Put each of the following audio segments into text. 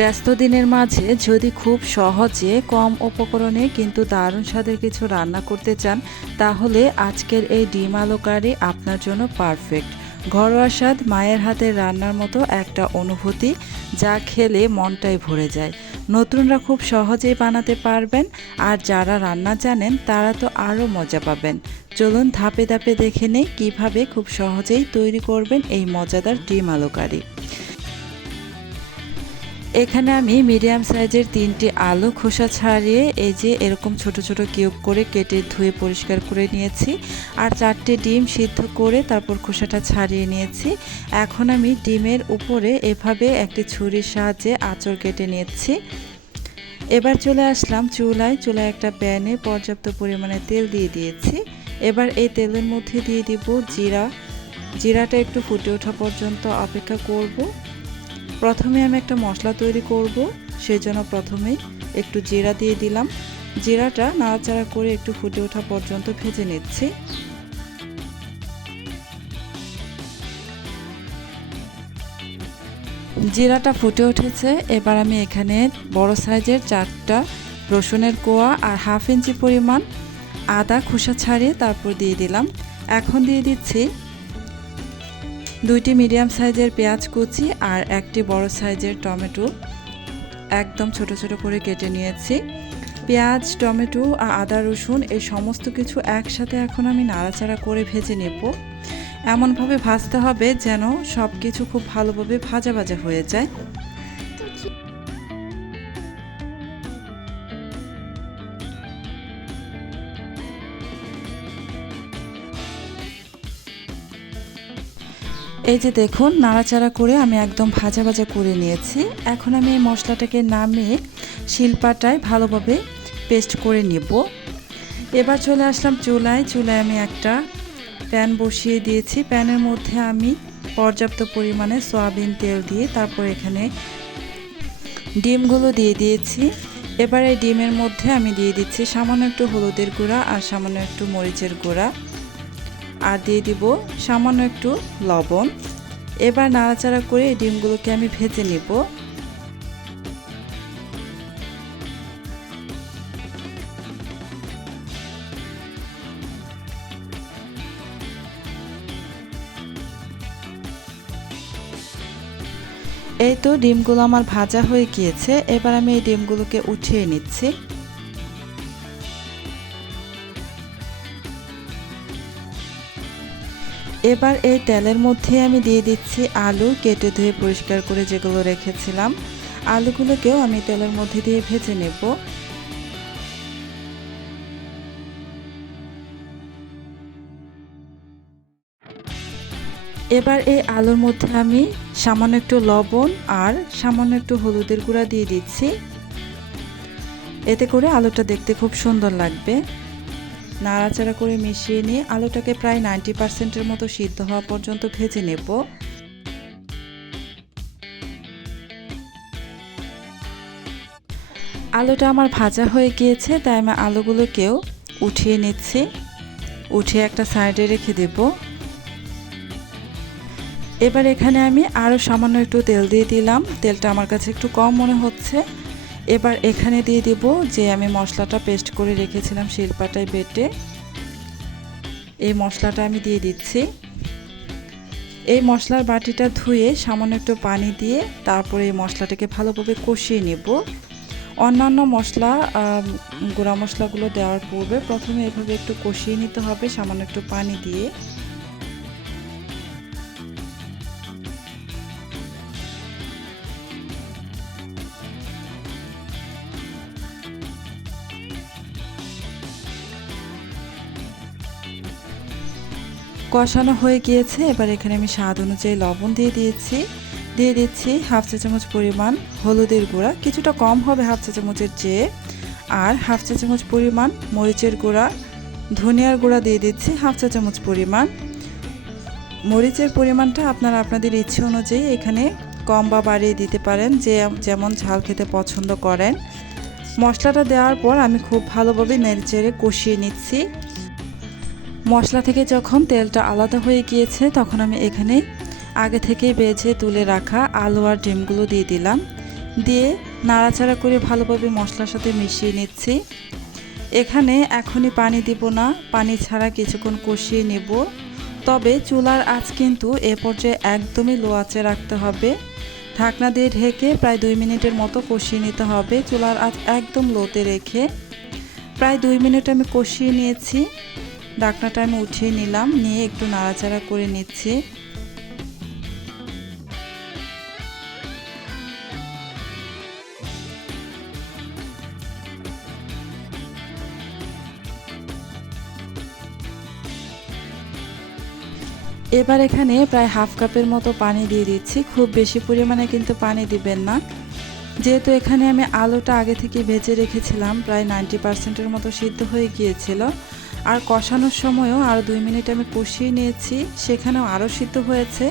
ব্যস্ত দিনের মাঝে যদি খুব সহজে কম উপকরণে কিন্তু দারুণ স্বাদের কিছু রান্না করতে চান, তাহলে আজকের এই ডিম আলু কারি আপনার জন্য পারফেক্ট। ঘরোয়া স্বাদ, মায়ের হাতের রান্নার মতো একটা অনুভূতি, যা খেলে মনটাই ভরে যায়। নতুনরা খুব সহজেই বানাতে পারবেন, আর যারা রান্না জানেন তারা তো আরও মজা পাবেন। চলুন ধাপে ধাপে দেখে নেই কীভাবে খুব সহজেই তৈরি করবেন এই মজাদার ডিম আলু কারি। এখানে আমি মিডিয়াম সাইজের 3টি আলু খোসা ছাড়িয়ে এই যে এরকম ছোট ছোট কিউব করে কেটে ধুয়ে পরিষ্কার করে নিয়েছি, আর 4টে ডিম সিদ্ধ করে তারপর খোসাটা ছাড়িয়ে নিয়েছি। এখন আমি ডিমের উপরে এভাবে একটি ছুরির সাহায্যে আঁচড় কেটে নিয়েছি। এবার চলে আসলাম চুলায় একটা প্যানে পর্যাপ্ত পরিমাণে তেল দিয়ে দিয়েছি। এবার এই তেলের মধ্যে দিয়ে দিব জিরাটা একটু ফুটে ওঠা পর্যন্ত অপেক্ষা করব। প্রথমে আমি একটা মশলা তৈরি করব, সেই জন্য প্রথমেই একটু জিরা দিয়ে দিলাম। জিরাটা নাড়াচাড়া করে একটু ফুটে ওঠা পর্যন্ত ভেজে নিচ্ছি। জিরাটা ফুটে উঠেছে, এবার আমি এখানে বড় সাইজের 4টা রসুনের কোয়া আর 1/2 ইঞ্চি পরিমাণ আদা খোসা ছাড়িয়ে তারপর দিয়ে দিলাম। এখন দিয়ে দিচ্ছি 2টি মিডিয়াম সাইজের পেঁয়াজ কুচি আর 1টি বড় সাইজের টমেটো একদম ছোট ছোট করে কেটে নিয়েছি। পেঁয়াজ, টমেটো আর আদা রসুন এই সমস্ত কিছু একসাথে এখন আমি নাড়াচাড়া করে ভেজে নেব। এমনভাবে ভাজতে হবে যেন সব কিছু খুব ভালোভাবে ভাজা ভাজা হয়ে যায়। এই যে দেখুন, নাড়াচাড়া করে আমি একদম ভাজা ভাজা করে নিয়েছি। এখন আমি এই মশলাটাকে নামিয়ে শিলপাটায় ভালোভাবে পেস্ট করে নেব। এবার চলে আসলাম চুলায় আমি একটা প্যান বসিয়ে দিয়েছি। প্যানের মধ্যে আমি পর্যাপ্ত পরিমাণে সয়াবিন তেল দিয়ে তারপর এখানে ডিমগুলো দিয়ে দিয়েছি। এবার এই ডিমের মধ্যে আমি দিয়ে দিচ্ছি সামান্য একটু হলুদের গুঁড়া আর সামান্য একটু মরিচের গুঁড়া, আর দিয়ে দিব সামান্য একটু লবণ। এবার নাড়াচাড়া করে এই ডিমগুলোকে আমি ভেজে নেব। এই তো ডিমগুলো আমার ভাজা হয়ে গিয়েছে। এবার আমি এই ডিমগুলোকে উঠিয়ে নিচ্ছি। এবার এই তেলের মধ্যে আমি দিয়ে দিচ্ছি আলু কেটে ধুয়ে পরিষ্কার করে যেগুলো রেখেছিলাম। আলুগুলোকেও আমি তেলের মধ্যে দিয়ে ভেজে নেব। এবার এই আলুর মধ্যে আমি সামান্য একটু লবণ আর সামান্য একটু হলুদের গুঁড়া দিয়ে দিচ্ছি। এতে করে আলুটা দেখতে খুব সুন্দর লাগবে। নাড়াচাড়া করে মিশিয়ে নিয়ে আলুটাকে প্রায় 90%-এর মতো সিদ্ধ হওয়া পর্যন্ত ভেজে নেব। আলুটা আমার ভাজা হয়ে গিয়েছে, তাই আমি আলুগুলোকেও উঠিয়ে নিচ্ছি। উঠিয়ে একটা সাইডে রেখে দেব। এবার এখানে আমি আরও সামান্য একটু তেল দিয়ে দিলাম। তেলটা আমার কাছে একটু কম মনে হচ্ছে। এবার এখানে দিয়ে দেব যে আমি মশলাটা পেস্ট করে রেখেছিলাম শিলপাটায় বেটে, এই মশলাটা আমি দিয়ে দিচ্ছি। এই মশলার বাটিটা ধুয়ে সামান্য একটু পানি দিয়ে তারপরে এই মশলাটাকে ভালোভাবে কষিয়ে নেব। অন্যান্য মশলা গুঁড়া মশলাগুলো দেওয়ার পূর্বে প্রথমে এভাবে একটু কষিয়ে নিতে হবে সামান্য একটু পানি দিয়ে। কষানো হয়ে গিয়েছে। এবার এখানে আমি স্বাদ অনুযায়ী লবণ দিয়ে দিচ্ছি 1/2 চা চামচ পরিমাণ হলুদের গুঁড়া, কিছুটা কম হবে 1/2 চা চামচের চেয়ে, আর 1/2 চা চামচ পরিমাণ মরিচের গুঁড়া। ধনিয়ার গুঁড়া দিয়ে দিচ্ছি 1/2 চা চামচ পরিমাণ। মরিচের পরিমাণটা আপনারা আপনাদের ইচ্ছে অনুযায়ী এখানে কম বা বাড়িয়ে দিতে পারেন, যেমন ঝাল খেতে পছন্দ করেন। মশলাটা দেওয়ার পর আমি খুব ভালোভাবে নেড়েচেড়ে কষিয়ে নিচ্ছি। মশলা থেকে যখন তেলটা আলাদা হয়ে গিয়েছে তখন আমি এখানে আগে থেকেই ভেজে তুলে রাখা আলু আর ডিমগুলো দিয়ে দিলাম। দিয়ে নাড়াচাড়া করে ভালোভাবে মশলার সাথে মিশিয়ে নিচ্ছি। এখানে এখনই পানি দিব না, পানি ছাড়া কিছুক্ষণ কষিয়ে নেব। তবে চুলার আঁচ কিন্তু এ পর্যায়ে একদমই লো আঁচে রাখতে হবে। ঢাকনা দিয়ে ঢেকে প্রায় 2 মিনিটের মতো কষিয়ে নিতে হবে, চুলার আঁচ একদম লোতে রেখে। প্রায় 2 মিনিট আমি কষিয়ে নিয়েছি। ঢাকনাটা আমি উঠিয়ে নিলাম, নিয়ে একটু নাড়াচাড়া করে নিচ্ছি। এবার এখানে প্রায় হাফ কাপের মতো পানি দিয়ে দিচ্ছি। খুব বেশি পরিমাণে কিন্তু পানি দিবেন না, যেহেতু এখানে আমি আলুটা আগে থেকে ভেজে রেখেছিলাম, প্রায় 90% মতো সিদ্ধ হয়ে গিয়েছিল। আর কষানোর সময়ও আরও 2 মিনিট আমি কষিয়ে নিয়েছি, সেখানেও আরও সিদ্ধ হয়েছে।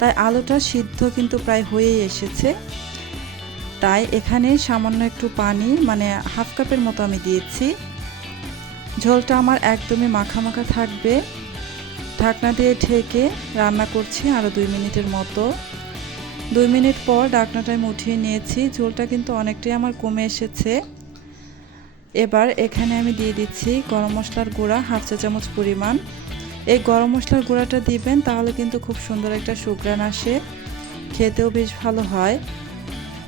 তাই আলুটা সিদ্ধ কিন্তু প্রায় হয়েই এসেছে। তাই এখানে সামান্য একটু পানি, মানে হাফ কাপের মতো আমি দিয়েছি। ঝোলটা আমার একদমই মাখা মাখা থাকবে। ঢাকনা দিয়ে ঢেকে রান্না করছি আরও 2 মিনিটের মতো। 2 মিনিট পর ঢাকনাটা আমি উঠিয়ে নিয়েছি। ঝোলটা কিন্তু অনেকটাই আমার কমে এসেছে। এবার এখানে আমি দিয়ে দিচ্ছি গরম মশলার গুঁড়া হাফ চা চামচ পরিমাণ। এই গরম মশলার গুঁড়াটা দিবেন, তাহলে কিন্তু খুব সুন্দর একটা সুঘ্রাণ আসে, খেতেও বেশ ভালো হয়।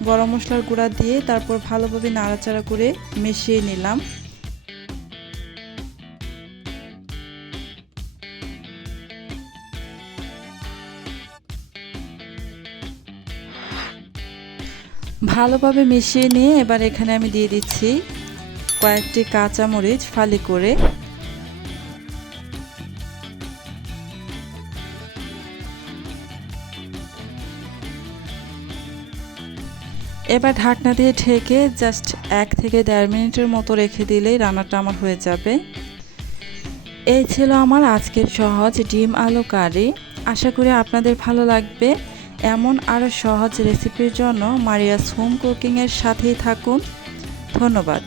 গরম মশলার গুঁড়া দিয়ে তারপর ভালোভাবে নাড়াচাড়া করে মিশিয়ে নিলাম। ভালোভাবে মিশিয়ে নিয়ে এবার এখানে আমি দিয়ে দিচ্ছি কয়েকটি কাঁচামরিচ ফালি করে। এবার ঢাকনা দিয়ে ঢেকে জাস্ট 1 থেকে 1.5 মিনিটের মতো রেখে দিলেই রান্নাটা আমার হয়ে যাবে। এই ছিল আমার আজকের সহজ ডিম আলু কারি। আশা করি আপনাদের ভালো লাগবে। এমন আরও সহজ রেসিপির জন্য মারিয়াস হোম কুকিংয়ের সাথেই থাকুন। ধন্যবাদ।